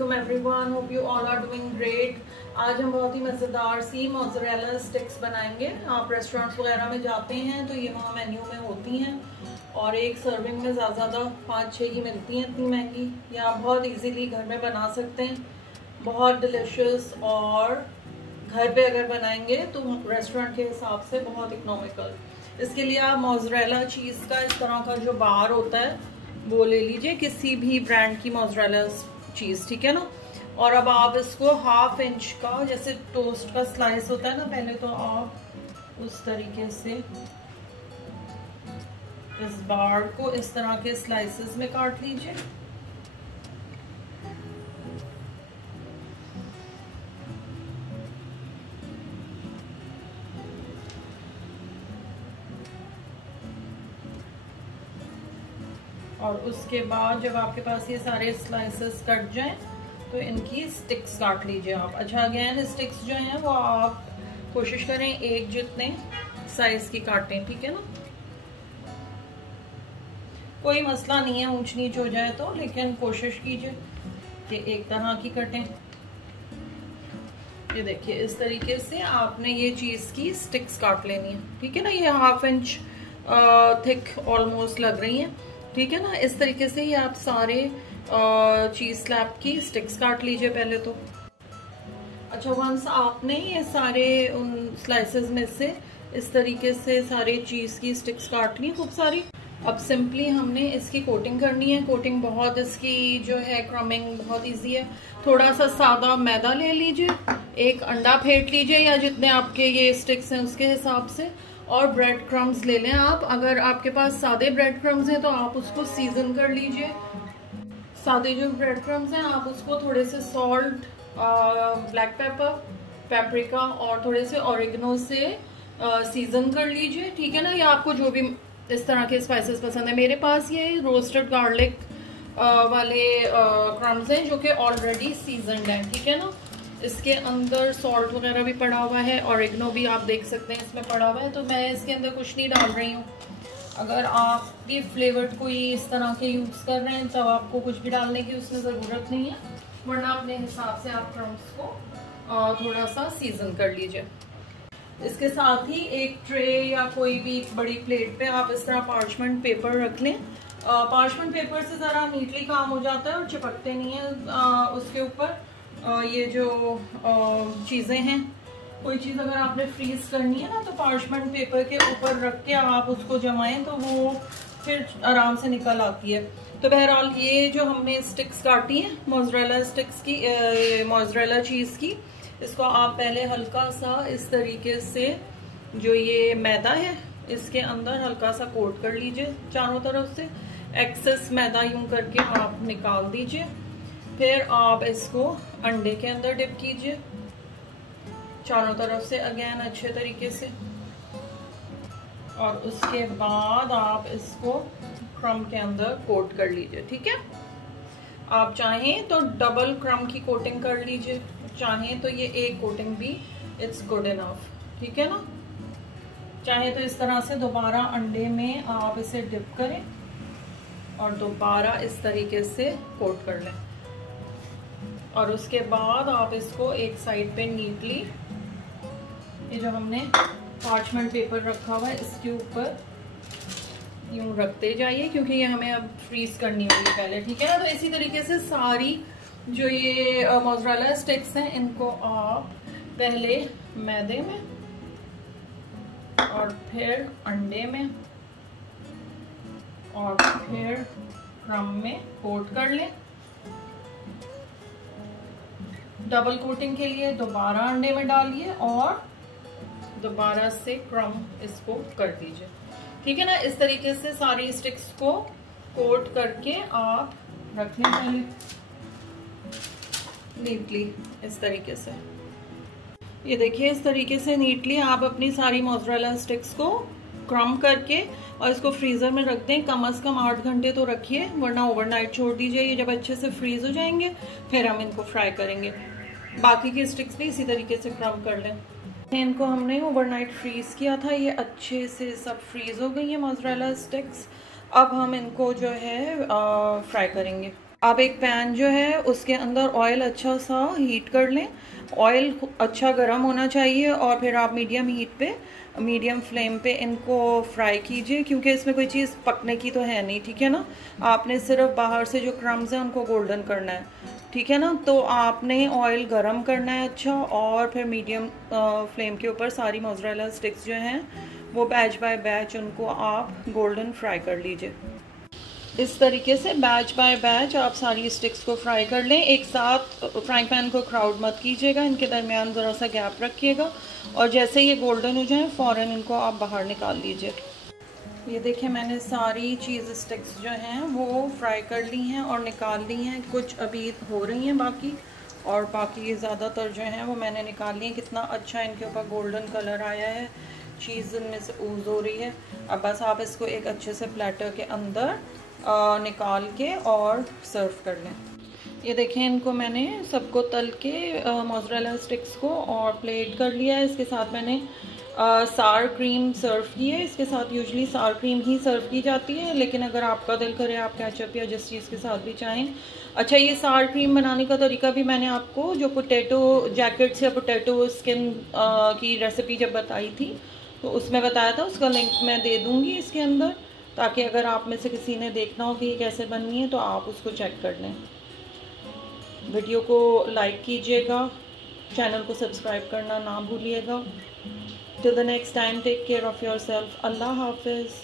वालेकुम everyone, hope you all are doing great. आज हम बहुत ही मज़ेदार सी मोज़रेला स्टिक्स बनाएंगे। आप रेस्टोरेंट्स वगैरह में जाते हैं तो ये वहाँ मेन्यू में होती हैं और एक सर्विंग में ज़्यादा 5-6 ही मिलती हैं, इतनी महंगी। ये आप बहुत इजीली घर में बना सकते हैं, बहुत डिलिशियस। और घर पे अगर बनाएंगे तो रेस्टोरेंट के हिसाब से बहुत इकोनॉमिकल। इसके लिए आप मोज़रेला चीज़ का इस तरह का जो बार होता है वो ले लीजिए, किसी भी ब्रांड की मोज़रेला चीज़, ठीक है ना। और अब आप इसको 1/2 इंच का, जैसे टोस्ट का स्लाइस होता है ना, पहले तो आप उस तरीके से इस बार को इस तरह के स्लाइसेस में काट लीजिए। और उसके बाद जब आपके पास ये सारे स्लाइसेस कट जाएं तो इनकी स्टिक्स काट लीजिए आप। अच्छा, अगेन स्टिक्स जो हैं वो आप कोशिश करें एक जितने साइज की काटें, ठीक है ना। कोई मसला नहीं है ऊंच नीच हो जाए तो, लेकिन कोशिश कीजिए कि एक तरह की कटें। ये देखिए, इस तरीके से आपने ये चीज़ की स्टिक्स काट लेनी है, ठीक है ना। ये 1/2 इंच थिक ऑलमोस्ट लग रही हैं, ठीक है ना। इस तरीके से ही आप सारे चीज़ स्लैब की स्टिक्स काट लीजिए पहले तो। अच्छा, वंस आपने ये सारे उन स्लाइसेस में से इस तरीके से सारे चीज़ की स्टिक्स काट ली खूब सारी। अब सिंपली हमने इसकी कोटिंग करनी है। कोटिंग बहुत इसकी जो है क्रमिंग बहुत इजी है। थोड़ा सा सादा मैदा ले लीजिए, एक अंडा फेंट लीजिए या जितने आपके ये स्टिक्स हैं उसके हिसाब से, और ब्रेड क्रम्स ले लें आप। अगर आपके पास सादे ब्रेड क्रम्स हैं तो आप उसको सीजन कर लीजिए। सादे जो ब्रेड क्रम्स हैं आप उसको थोड़े से सॉल्ट, ब्लैक पेपर, पेपरिका और थोड़े से ऑरिगेनो से सीजन कर लीजिए, ठीक है ना। या आपको जो भी इस तरह के स्पाइसेस पसंद है। मेरे पास ये रोस्टेड गार्लिक वाले क्रम्स हैं जो कि ऑलरेडी सीजनड हैं, ठीक है ना। इसके अंदर सॉल्ट वगैरह भी पड़ा हुआ है, ऑरिगेनो भी आप देख सकते हैं इसमें पड़ा हुआ है, तो मैं इसके अंदर कुछ नहीं डाल रही हूँ। अगर आप भी फ्लेवर्ड कोई इस तरह के यूज़ कर रहे हैं तब आपको कुछ भी डालने की उसमें ज़रूरत नहीं है, वरना अपने हिसाब से आप क्रम्स को थोड़ा सा सीजन कर लीजिए। इसके साथ ही एक ट्रे या कोई भी बड़ी प्लेट पे आप इस तरह पार्चमेंट पेपर रख लें। पार्चमेंट पेपर से ज़रा नीटली काम हो जाता है और चिपकते नहीं है उसके ऊपर ये जो चीज़ें हैं। कोई चीज़ अगर आपने फ्रीज करनी है ना तो पार्चमेंट पेपर के ऊपर रख के आप उसको जमाएं तो वो फिर आराम से निकल आती है। तो बहरहाल ये जो हमने स्टिक्स काटी हैं मोज़रेला स्टिक्स की, मोज़रेला चीज़ की, इसको आप पहले हल्का सा इस तरीके से जो ये मैदा है इसके अंदर हल्का सा कोट कर लीजिए चारों तरफ से। एक्सेस मैदा यूं करके आप निकाल दीजिए। फिर आप इसको अंडे के अंदर डिप कीजिए चारों तरफ से, अगेन अच्छे तरीके से। और उसके बाद आप इसको क्रम के अंदर कोट कर लीजिए, ठीक है। आप चाहें तो डबल क्रम की कोटिंग कर लीजिए, चाहें तो ये एक कोटिंग भी इट्स गुड इनफ, ठीक है ना। चाहे तो इस तरह से दोबारा अंडे में आप इसे डिप करें और दोबारा इस तरीके से कोट कर लें। और उसके बाद आप इसको एक साइड पे नीटली ये जो हमने पार्चमेंट पेपर रखा हुआ है इसके ऊपर यूं रखते जाइए, क्योंकि ये हमें अब फ्रीज करनी होगी पहले, ठीक है ना। तो इसी तरीके से सारी जो ये मोज़रेला स्टिक्स हैं इनको आप पहले मैदे में और फिर अंडे में और फिर क्रम में कोट कर लें। डबल कोटिंग के लिए दोबारा अंडे में डालिए और दोबारा से क्रम इसको कर दीजिए, ठीक है ना। इस तरीके से सारी स्टिक्स को कोट करके आप रख लें पहले नीटली इस तरीके से। ये देखिए, इस तरीके से नीटली आप अपनी सारी मोज़रेला स्टिक्स को क्रम करके और इसको फ्रीज़र में रख दें। कम से कम 8 घंटे तो रखिए, वरना ओवरनाइट छोड़ दीजिए। ये जब अच्छे से फ्रीज हो जाएंगे फिर हम इनको फ्राई करेंगे। बाकी की स्टिक्स भी इसी तरीके से क्रम कर लें। इनको हमने ओवरनाइट फ्रीज किया था, ये अच्छे से सब फ्रीज हो गई है मोज़रेला स्टिक्स। अब हम इनको जो है फ्राई करेंगे। आप एक पैन जो है उसके अंदर ऑयल अच्छा सा हीट कर लें। ऑयल अच्छा गर्म होना चाहिए और फिर आप मीडियम फ्लेम पे इनको फ्राई कीजिए, क्योंकि इसमें कोई चीज़ पकने की तो है नहीं, ठीक है ना। आपने सिर्फ बाहर से जो क्रम्स हैं उनको गोल्डन करना है, ठीक है ना। तो आपने ऑयल गरम करना है अच्छा, और फिर मीडियम फ्लेम के ऊपर सारी मोज़रेला स्टिक्स जो हैं वो बैच बाय बैच उनको आप गोल्डन फ्राई कर लीजिए। इस तरीके से बैच बाय बैच आप सारी स्टिक्स को फ्राई कर लें। एक साथ फ्राइंग पैन को क्राउड मत कीजिएगा, इनके दरमियान ज़रा सा गैप रखिएगा, और जैसे ये गोल्डन हो जाए फ़ौरन इनको आप बाहर निकाल लीजिए। ये देखिए मैंने सारी चीज़ स्टिक्स जो हैं वो फ्राई कर ली हैं और निकाल ली हैं। कुछ अभी हो रही हैं बाकी, और बाकी ज़्यादातर जो हैं वो मैंने निकाल ली हैं। कितना अच्छा इनके ऊपर गोल्डन कलर आया है, चीज़ इनमें से ऊज़ हो रही है। अब बस आप इसको एक अच्छे से प्लेटर के अंदर निकाल के और सर्व कर लें। ये देखें इनको मैंने सबको तल के मोज़रेला स्टिक्स को और प्लेट कर लिया है। इसके साथ मैंने सार क्रीम सर्व की है। इसके साथ यूजुअली सार क्रीम ही सर्व की जाती है, लेकिन अगर आपका दिल करे आप केचप या जिस चीज़ के साथ भी चाहें। अच्छा, ये सार क्रीम बनाने का तरीका भी मैंने आपको जो पोटैटो जैकेट्स या पोटैटो स्किन की रेसिपी जब बताई थी तो उसमें बताया था, उसका लिंक मैं दे दूँगी इसके अंदर, ताकि अगर आप में से किसी ने देखना हो कि ये कैसे बननी है तो आप उसको चेक कर लें। वीडियो को लाइक कीजिएगा, चैनल को सब्सक्राइब करना ना भूलिएगा। Till the next time, take care of yourself. Allah Hafiz.